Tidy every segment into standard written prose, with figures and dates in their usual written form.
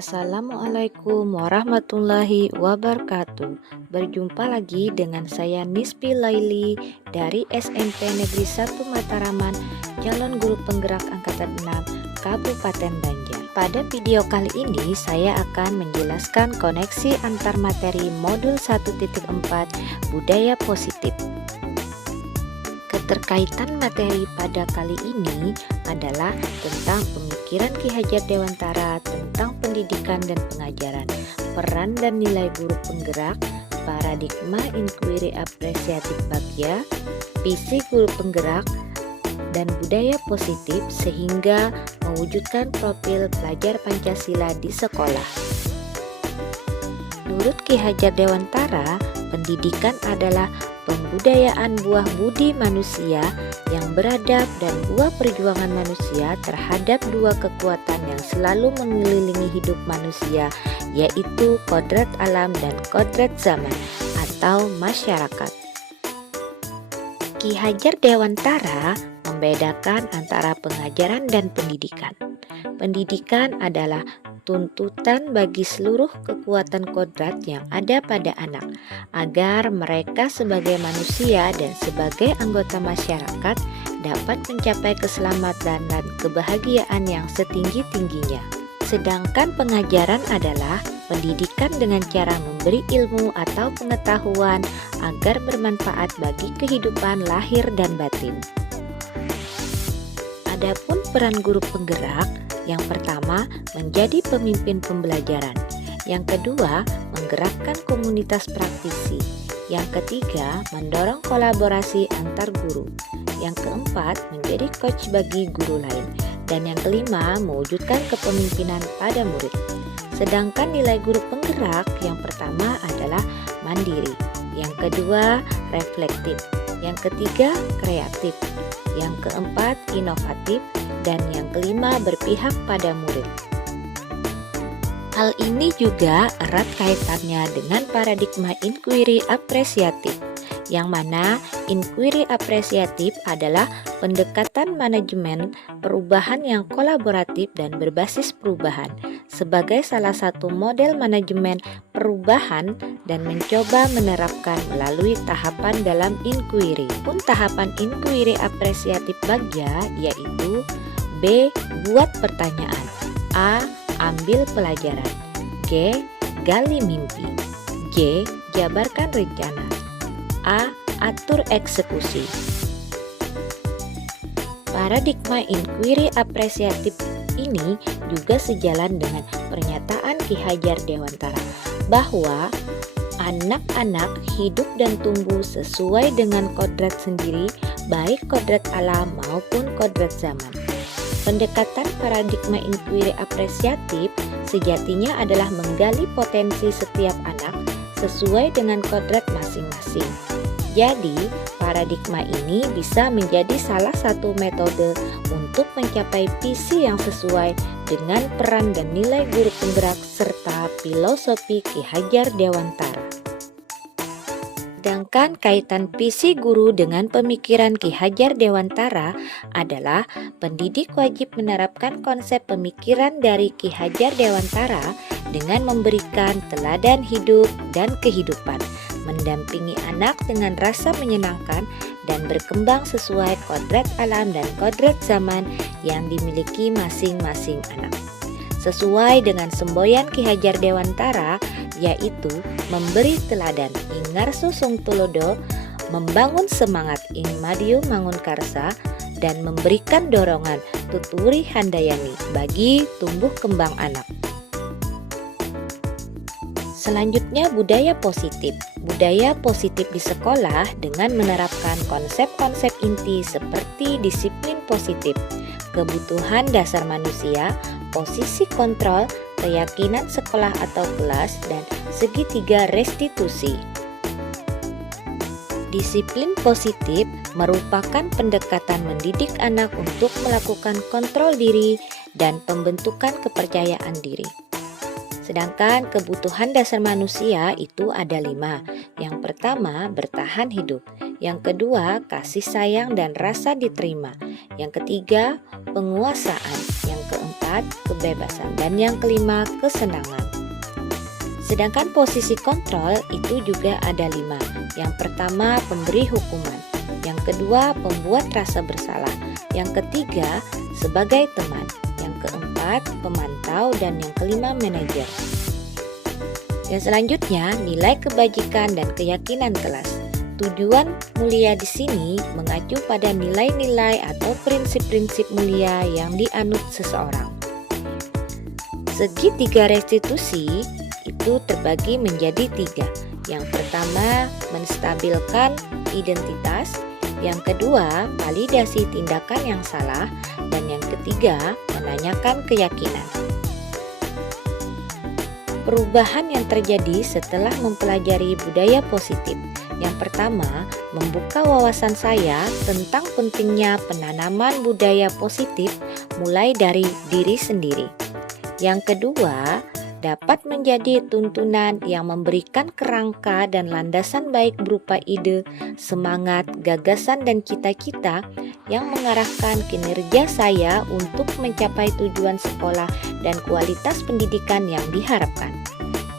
Assalamualaikum warahmatullahi wabarakatuh. Berjumpa lagi dengan saya Nispi Laili dari SMP Negeri 1 Mataraman, calon guru penggerak angkatan 6 Kabupaten Banjar. Pada video kali ini saya akan menjelaskan koneksi antar materi modul 1.4 budaya positif. Keterkaitan materi pada kali ini adalah tentang pemikiran Ki Hajar Dewantara tentang pendidikan dan pengajaran, peran dan nilai guru penggerak, paradigma inquiry apresiatif Bagja, visi guru penggerak, dan budaya positif sehingga mewujudkan profil pelajar Pancasila di sekolah. Menurut Ki Hajar Dewantara, pendidikan adalah pembudayaan buah budi manusia yang beradab dan buah perjuangan manusia terhadap dua kekuatan yang selalu mengelilingi hidup manusia, yaitu kodrat alam dan kodrat zaman atau masyarakat. Ki Hajar Dewantara membedakan antara pengajaran dan pendidikan. Pendidikan adalah tuntutan bagi seluruh kekuatan kodrat yang ada pada anak, agar mereka sebagai manusia dan sebagai anggota masyarakat dapat mencapai keselamatan dan kebahagiaan yang setinggi-tingginya. Sedangkan pengajaran adalah pendidikan dengan cara memberi ilmu atau pengetahuan agar bermanfaat bagi kehidupan lahir dan batin. Adapun peran guru penggerak, yang pertama menjadi pemimpin pembelajaran, yang kedua menggerakkan komunitas praktisi, yang ketiga mendorong kolaborasi antar guru, yang keempat menjadi coach bagi guru lain, dan yang kelima mewujudkan kepemimpinan pada murid. Sedangkan nilai guru penggerak yang pertama adalah mandiri, yang kedua reflektif, yang ketiga kreatif, yang keempat inovatif, dan yang kelima berpihak pada murid. Hal ini juga erat kaitannya dengan paradigma inquiry apresiatif, yang mana inquiry apresiatif adalah pendekatan manajemen perubahan yang kolaboratif dan berbasis perubahan sebagai salah satu model manajemen perubahan dan mencoba menerapkan melalui tahapan dalam inquiry. Pun tahapan inquiry apresiatif Bagja yaitu B. Buat pertanyaan, A. Ambil pelajaran, G. Gali mimpi, J. Jabarkan rencana, A. Atur eksekusi. Paradigma inquiry apresiatif ini juga sejalan dengan pernyataan Ki Hajar Dewantara bahwa anak-anak hidup dan tumbuh sesuai dengan kodrat sendiri, baik kodrat alam maupun kodrat zaman. Pendekatan paradigma inquiry apresiatif sejatinya adalah menggali potensi setiap anak sesuai dengan kodrat masing-masing. Jadi, paradigma ini bisa menjadi salah satu metode untuk mencapai visi yang sesuai dengan peran dan nilai guru penggerak serta filosofi Ki Hajar Dewantara. Sedangkan kaitan visi guru dengan pemikiran Ki Hajar Dewantara adalah pendidik wajib menerapkan konsep pemikiran dari Ki Hajar Dewantara dengan memberikan teladan hidup dan kehidupan, mendampingi anak dengan rasa menyenangkan dan berkembang sesuai kodrat alam dan kodrat zaman yang dimiliki masing-masing anak. Sesuai dengan semboyan Ki Hajar Dewantara, yaitu memberi teladan Ingarso Sung Tulodo, membangun semangat ing Madiu Mangun Karsa, dan memberikan dorongan Tuturi Handayani bagi tumbuh kembang anak. Selanjutnya budaya positif. Budaya positif di sekolah dengan menerapkan konsep-konsep inti seperti disiplin positif, kebutuhan dasar manusia, posisi kontrol, keyakinan sekolah atau kelas, dan segitiga restitusi. Disiplin positif merupakan pendekatan mendidik anak untuk melakukan kontrol diri dan pembentukan kepercayaan diri. Sedangkan kebutuhan dasar manusia itu ada 5. Yang pertama, bertahan hidup. Yang kedua, kasih sayang dan rasa diterima. Yang ketiga, penguasaan. Yang keempat, keempat, kebebasan. Dan yang kelima, kesenangan. Sedangkan posisi kontrol itu juga ada 5. Yang pertama, pemberi hukuman. Yang kedua, pembuat rasa bersalah. Yang ketiga, sebagai teman. Yang keempat, pemantau. Dan yang kelima, manajer. Yang selanjutnya, nilai kebajikan dan keyakinan kelas. Tujuan mulia di sini mengacu pada nilai-nilai atau prinsip-prinsip mulia yang dianut seseorang. Segitiga restitusi itu terbagi menjadi 3. Yang pertama, menstabilkan identitas. Yang kedua, validasi tindakan yang salah. Dan yang ketiga, menanyakan keyakinan. Perubahan yang terjadi setelah mempelajari budaya positif. Yang pertama, membuka wawasan saya tentang pentingnya penanaman budaya positif mulai dari diri sendiri. Yang kedua, dapat menjadi tuntunan yang memberikan kerangka dan landasan baik berupa ide, semangat, gagasan, dan cita-cita yang mengarahkan kinerja saya untuk mencapai tujuan sekolah dan kualitas pendidikan yang diharapkan.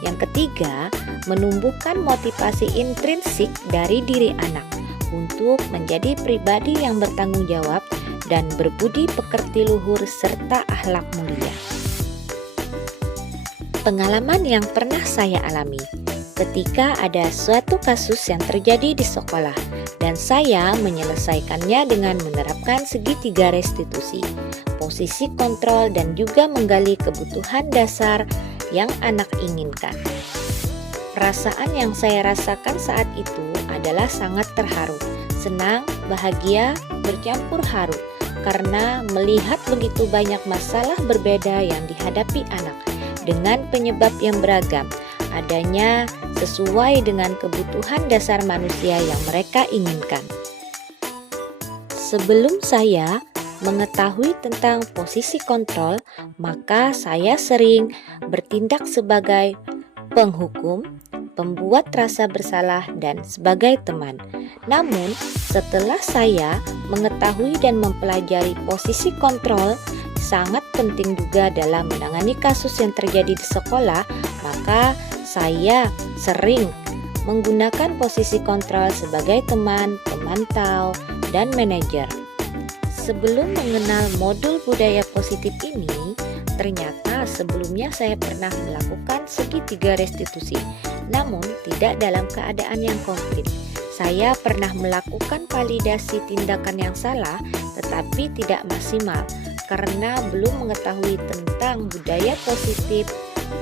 Yang ketiga, menumbuhkan motivasi intrinsik dari diri anak untuk menjadi pribadi yang bertanggung jawab dan berbudi pekerti luhur serta akhlak mulia. Pengalaman yang pernah saya alami ketika ada suatu kasus yang terjadi di sekolah dan saya menyelesaikannya dengan menerapkan segitiga restitusi, posisi kontrol, dan juga menggali kebutuhan dasar yang anak inginkan. Perasaan yang saya rasakan saat itu adalah sangat terharu, senang, bahagia, bercampur haru karena melihat begitu banyak masalah berbeda yang dihadapi anak dengan penyebab yang beragam, adanya sesuai dengan kebutuhan dasar manusia yang mereka inginkan. Sebelum saya mengetahui tentang posisi kontrol, maka saya sering bertindak sebagai penghukum, pembuat rasa bersalah, dan sebagai teman. Namun, setelah saya mengetahui dan mempelajari posisi kontrol, sangat penting juga dalam menangani kasus yang terjadi di sekolah, maka saya sering menggunakan posisi kontrol sebagai teman, pemantau, dan manajer. Sebelum mengenal modul budaya positif ini, ternyata sebelumnya saya pernah melakukan segitiga restitusi, namun tidak dalam keadaan yang komplit. Saya pernah melakukan validasi tindakan yang salah, tetapi tidak maksimal karena belum mengetahui tentang budaya positif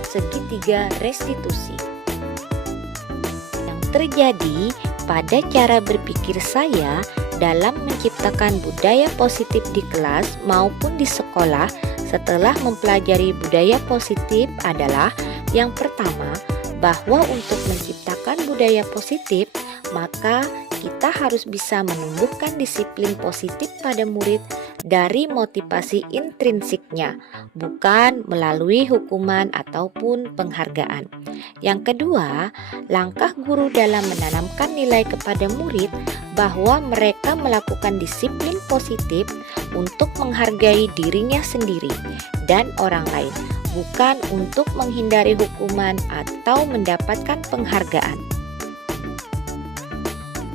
segitiga restitusi. Yang terjadi pada cara berpikir saya dalam menciptakan budaya positif di kelas maupun di sekolah setelah mempelajari budaya positif adalah yang pertama, bahwa untuk menciptakan budaya positif, maka kita harus bisa menumbuhkan disiplin positif pada murid dari motivasi intrinsiknya, bukan melalui hukuman ataupun penghargaan. Yang kedua, langkah guru dalam menanamkan nilai kepada murid bahwa mereka melakukan disiplin positif untuk menghargai dirinya sendiri dan orang lain, bukan untuk menghindari hukuman atau mendapatkan penghargaan.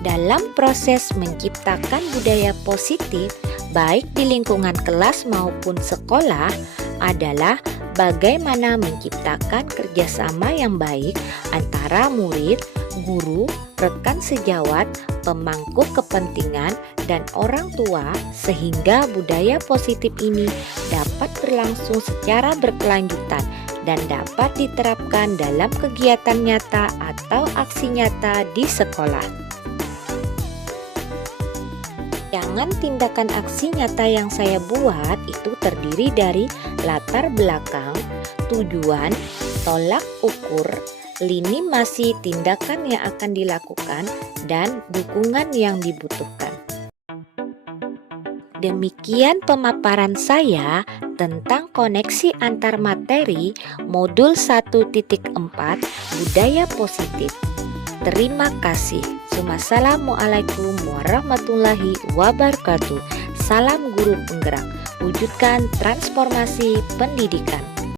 Dalam proses menciptakan budaya positif, baik di lingkungan kelas maupun sekolah, adalah bagaimana menciptakan kerjasama yang baik antara murid, guru, rekan sejawat, pemangku kepentingan, dan orang tua, sehingga budaya positif ini dapat berlangsung secara berkelanjutan dan dapat diterapkan dalam kegiatan nyata atau aksi nyata di sekolah. Jangan tindakan aksi nyata yang saya buat itu terdiri dari latar belakang, tujuan, tolak ukur, lini masa tindakan yang akan dilakukan, dan dukungan yang dibutuhkan. Demikian pemaparan saya tentang koneksi antar materi modul 1.4 budaya positif. Terima kasih. Wassalamualaikum warahmatullahi wabarakatuh. Salam guru penggerak. mewujudkan transformasi pendidikan.